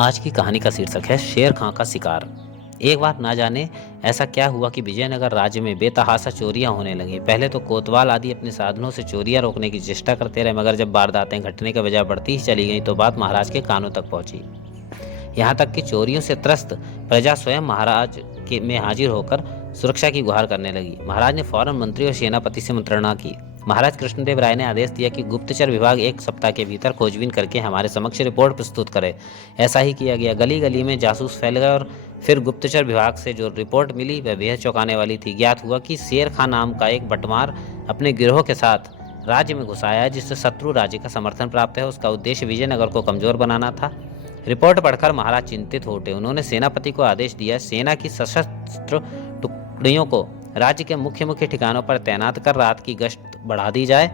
आज की कहानी का शीर्षक है शेर खां का शिकार। एक बार ना जाने ऐसा क्या हुआ कि विजयनगर राज्य में बेतहाशा चोरियां होने लगी। पहले तो कोतवाल आदि अपने साधनों से चोरियां रोकने की चेष्टा करते रहे, मगर जब वारदातें घटने के बजाय बढ़ती ही चली गई तो बात महाराज के कानों तक पहुंची। यहाँ तक कि चोरियों से त्रस्त प्रजा स्वयं महाराज के में हाजिर होकर सुरक्षा की गुहार करने लगी। महाराज ने फौरन मंत्री और सेनापति से मंत्रणा की। महाराज कृष्णदेव राय ने आदेश दिया कि गुप्तचर विभाग 1 सप्ताह के भीतर खोजबीन करके हमारे समक्ष रिपोर्ट प्रस्तुत करे। ऐसा ही किया गया। गली गली में जासूस फैल गए और फिर गुप्तचर विभाग से जो रिपोर्ट मिली वह बेहद चौंकाने वाली थी। ज्ञात हुआ कि शेर खां नाम का एक बटमार अपने गिरोह के साथ राज्य में घुस आया है, जिससे शत्रु राज्य का समर्थन प्राप्त है। उसका उद्देश्य विजयनगर को कमजोर बनाना था। रिपोर्ट पढ़कर महाराज चिंतित हो उठे। उन्होंने सेनापति को आदेश दिया, सेना की सशस्त्र टुकड़ियों को राज्य के मुख्य मुख्य ठिकानों पर तैनात कर रात की गश्त बढ़ा दी जाए।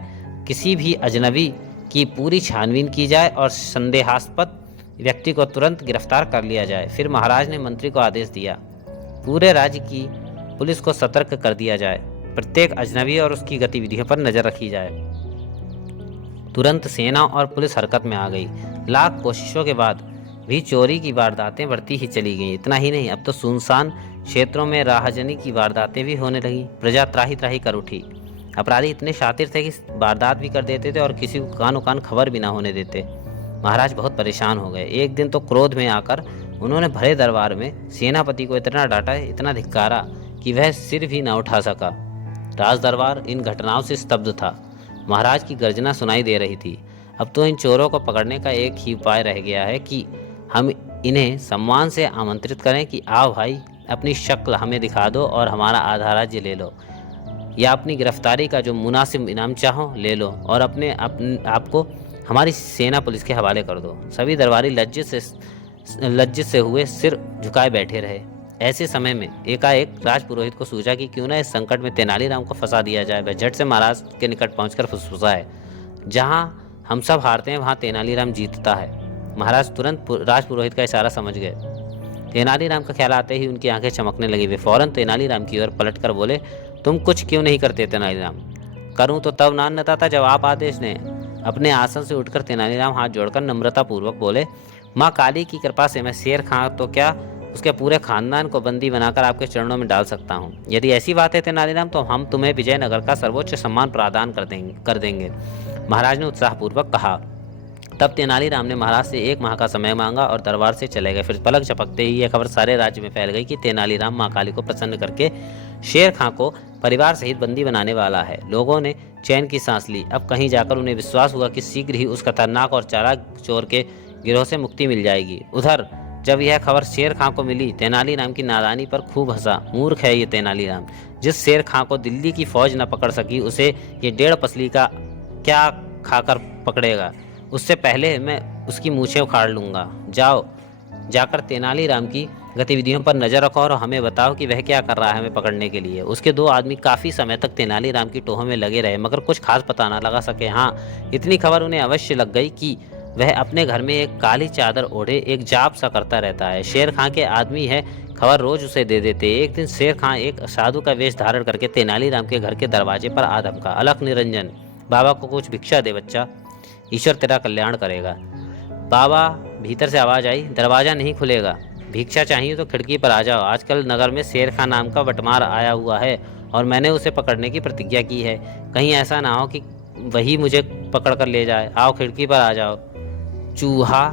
किसी भी अजनबी की पूरी छानबीन की जाए और संदेहास्पद व्यक्ति को तुरंत गिरफ्तार कर लिया जाए। फिर महाराज ने मंत्री को आदेश दिया, पूरे राज्य की पुलिस को सतर्क कर दिया जाए। प्रत्येक अजनबी और उसकी गतिविधियों पर नजर रखी जाए। तुरंत सेना और पुलिस हरकत में आ गई। लाख कोशिशों के बाद भी चोरी की वारदातें बढ़ती ही चली गईं। इतना ही नहीं, अब तो सुनसान क्षेत्रों में राहजनी की वारदातें भी होने लगी। प्रजा त्राही त्राही कर उठी। अपराधी इतने शातिर थे कि वारदात भी कर देते थे और किसी को कानो कान खबर भी ना होने देते। महाराज बहुत परेशान हो गए। एक दिन तो क्रोध में आकर उन्होंने भरे दरबार में सेनापति को इतना डांटा, इतना धिक्कारा कि वह सिर भी न उठा सका। राज दरबार इन घटनाओं से स्तब्ध था। महाराज की गर्जना सुनाई दे रही थी। अब तो इन चोरों को पकड़ने का एक ही उपाय रह गया है कि हम इन्हें सम्मान से आमंत्रित करें कि आओ भाई, अपनी शक्ल हमें दिखा दो और हमारा आधा राज्य ले लो, या अपनी गिरफ्तारी का जो मुनासिब इनाम चाहो ले लो और अपने आपको हमारी सेना पुलिस के हवाले कर दो। सभी दरबारी लज्जित से हुए सिर झुकाए बैठे रहे। ऐसे समय में एकाएक राजपुरोहित को सूझा कि क्यों न इस संकट में तेनालीराम को फंसा दिया जाए। वह झट से महाराज के निकट पहुंचकर फुसफुसाए, जहाँ हम सब हारते हैं वहाँ तेनालीराम जीतता है। महाराज तुरंत राजपुरोहित का इशारा समझ गए। तेनालीराम का ख्याल आते ही उनकी आंखें चमकने लगी। वे फौरन तेनालीराम की ओर पलट कर बोले, तुम कुछ क्यों नहीं करते तेनालीराम? करूं तो तब नान्यता था जब आप आदेश दें। अपने आसन से उठकर तेनालीराम हाथ जोड़कर नम्रता पूर्वक बोले, माँ काली की कृपा से मैं शेर खां तो क्या उसके पूरे खानदान को बंदी बनाकर आपके चरणों में डाल सकता हूँ। यदि ऐसी बात है तेनालीराम, तो हम तुम्हें विजयनगर का सर्वोच्च सम्मान प्रदान कर देंगे। महाराज ने उत्साहपूर्वक कहा। तब तेनालीराम ने महाराज से 1 माह का समय मांगा और दरबार से चले गए। फिर पलक झपकते ही यह खबर सारे राज्य में फैल गई कि तेनालीराम माँ काली को प्रसन्न करके शेर खां को परिवार सहित बंदी बनाने वाला है। लोगों ने चैन की सांस ली। अब कहीं जाकर उन्हें विश्वास हुआ कि शीघ्र ही उस खतरनाक और चालाक चोर के गिरोह से मुक्ति मिल जाएगी। उधर जब यह खबर शेर खां को मिली, तेनालीराम की नादानी पर खूब हंसा। मूर्ख है ये तेनालीराम, जिस शेर खां को दिल्ली की फौज न पकड़ सकी उसे ये 1.5 पसली का क्या खाकर पकड़ेगा। उससे पहले मैं उसकी मूछें उखाड़ लूंगा। जाओ, जाकर तेनालीराम की गतिविधियों पर नजर रखो और हमें बताओ कि वह क्या कर रहा है हमें पकड़ने के लिए। उसके 2 आदमी काफी समय तक तेनालीराम की टोह में लगे रहे, मगर कुछ खास पता ना लगा सके। हाँ, इतनी खबर उन्हें अवश्य लग गई कि वह अपने घर में एक काली चादर ओढ़े एक जाप सा करता रहता है। शेर खां के आदमी है, खबर रोज उसे दे देते। एक दिन शेर खां एक साधु का वेश धारण करके तेनालीराम के घर के दरवाजे पर आ धमका, अलख निरंजन, बाबा को कुछ भिक्षा दे बच्चा, ईश्वर तेरा कल्याण करेगा। बाबा भीतर से आवाज आई, दरवाजा नहीं खुलेगा, भिक्षा चाहिए तो खिड़की पर आ जाओ। आजकल नगर में शेर खां नाम का बटमार आया हुआ है और मैंने उसे पकड़ने की प्रतिज्ञा की है। कहीं ऐसा ना हो कि वही मुझे पकड़ कर ले जाए। आओ, खिड़की पर आ जाओ। चूहा,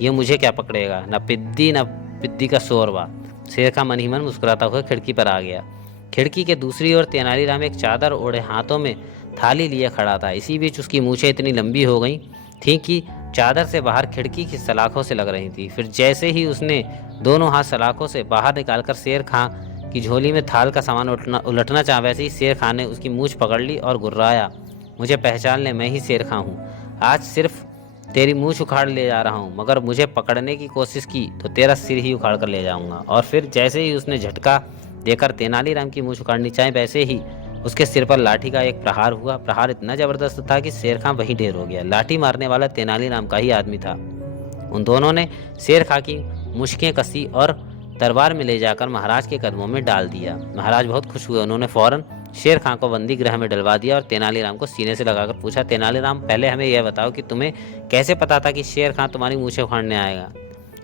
ये मुझे क्या पकड़ेगा? न पिद्दी का शोरबा। शेर खां मन ही मन मुस्कुराता हुआ खिड़की पर आ गया। खिड़की के दूसरी ओर तेनालीराम एक चादर ओढ़े हाथों में थाली लिए खड़ा था। इसी बीच उसकी मूछें इतनी लंबी हो गई थी कि चादर से बाहर खिड़की की सलाखों से लग रही थी। फिर जैसे ही उसने दोनों हाथ सलाखों से बाहर निकालकर शेर खां की झोली में थाल का सामान उलटना चाहा, वैसे ही शेर खां ने उसकी मूछ पकड़ ली और गुर्राया, मुझे पहचान ले, मैं ही शेर खां हूँ। आज सिर्फ तेरी मूछ उखाड़ ले जा रहा हूँ, मगर मुझे पकड़ने की कोशिश की तो तेरा सिर ही उखाड़ कर ले जाऊंगा। और फिर जैसे ही उसने झटका देकर तेनालीराम की मूछ उखाड़नी चाहे, वैसे ही उसके सिर पर लाठी का एक प्रहार हुआ। प्रहार इतना जबरदस्त था कि शेर खां वहीं ढेर हो गया। लाठी मारने वाला तेनालीराम का ही आदमी था। उन दोनों ने शेर खां की मुश्कें कसी और दरबार में ले जाकर महाराज के कदमों में डाल दिया। महाराज बहुत खुश हुए। उन्होंने फौरन शेर खां को बंदी गृह में डलवा दिया और तेनालीराम को सीने से लगाकर पूछा, तेनालीराम, पहले हमें यह बताओ कि तुम्हें कैसे पता था कि शेर खां तुम्हारी मूछें उखाड़ने आएगा?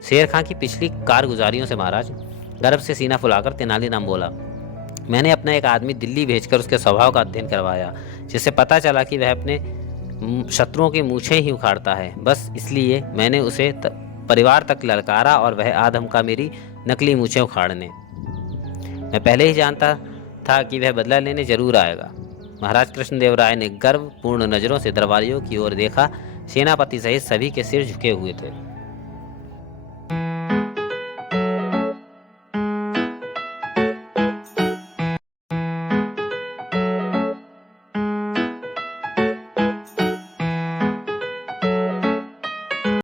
शेर खां की पिछली कारगुजारियों से महाराज गर्व से सीना फुलाकर तेनालीराम बोला, मैंने अपना एक आदमी दिल्ली भेजकर उसके स्वभाव का अध्ययन करवाया, जिससे पता चला कि वह अपने शत्रुओं की मूछें ही उखाड़ता है। बस इसलिए मैंने उसे परिवार तक ललकारा और वह आधमका मेरी नकली मूछें उखाड़ने। मैं पहले ही जानता था कि वह बदला लेने जरूर आएगा। महाराज कृष्णदेव राय ने गर्वपूर्ण नजरों से दरबारियों की ओर देखा। सेनापति सहित सभी के सिर झुके हुए थे।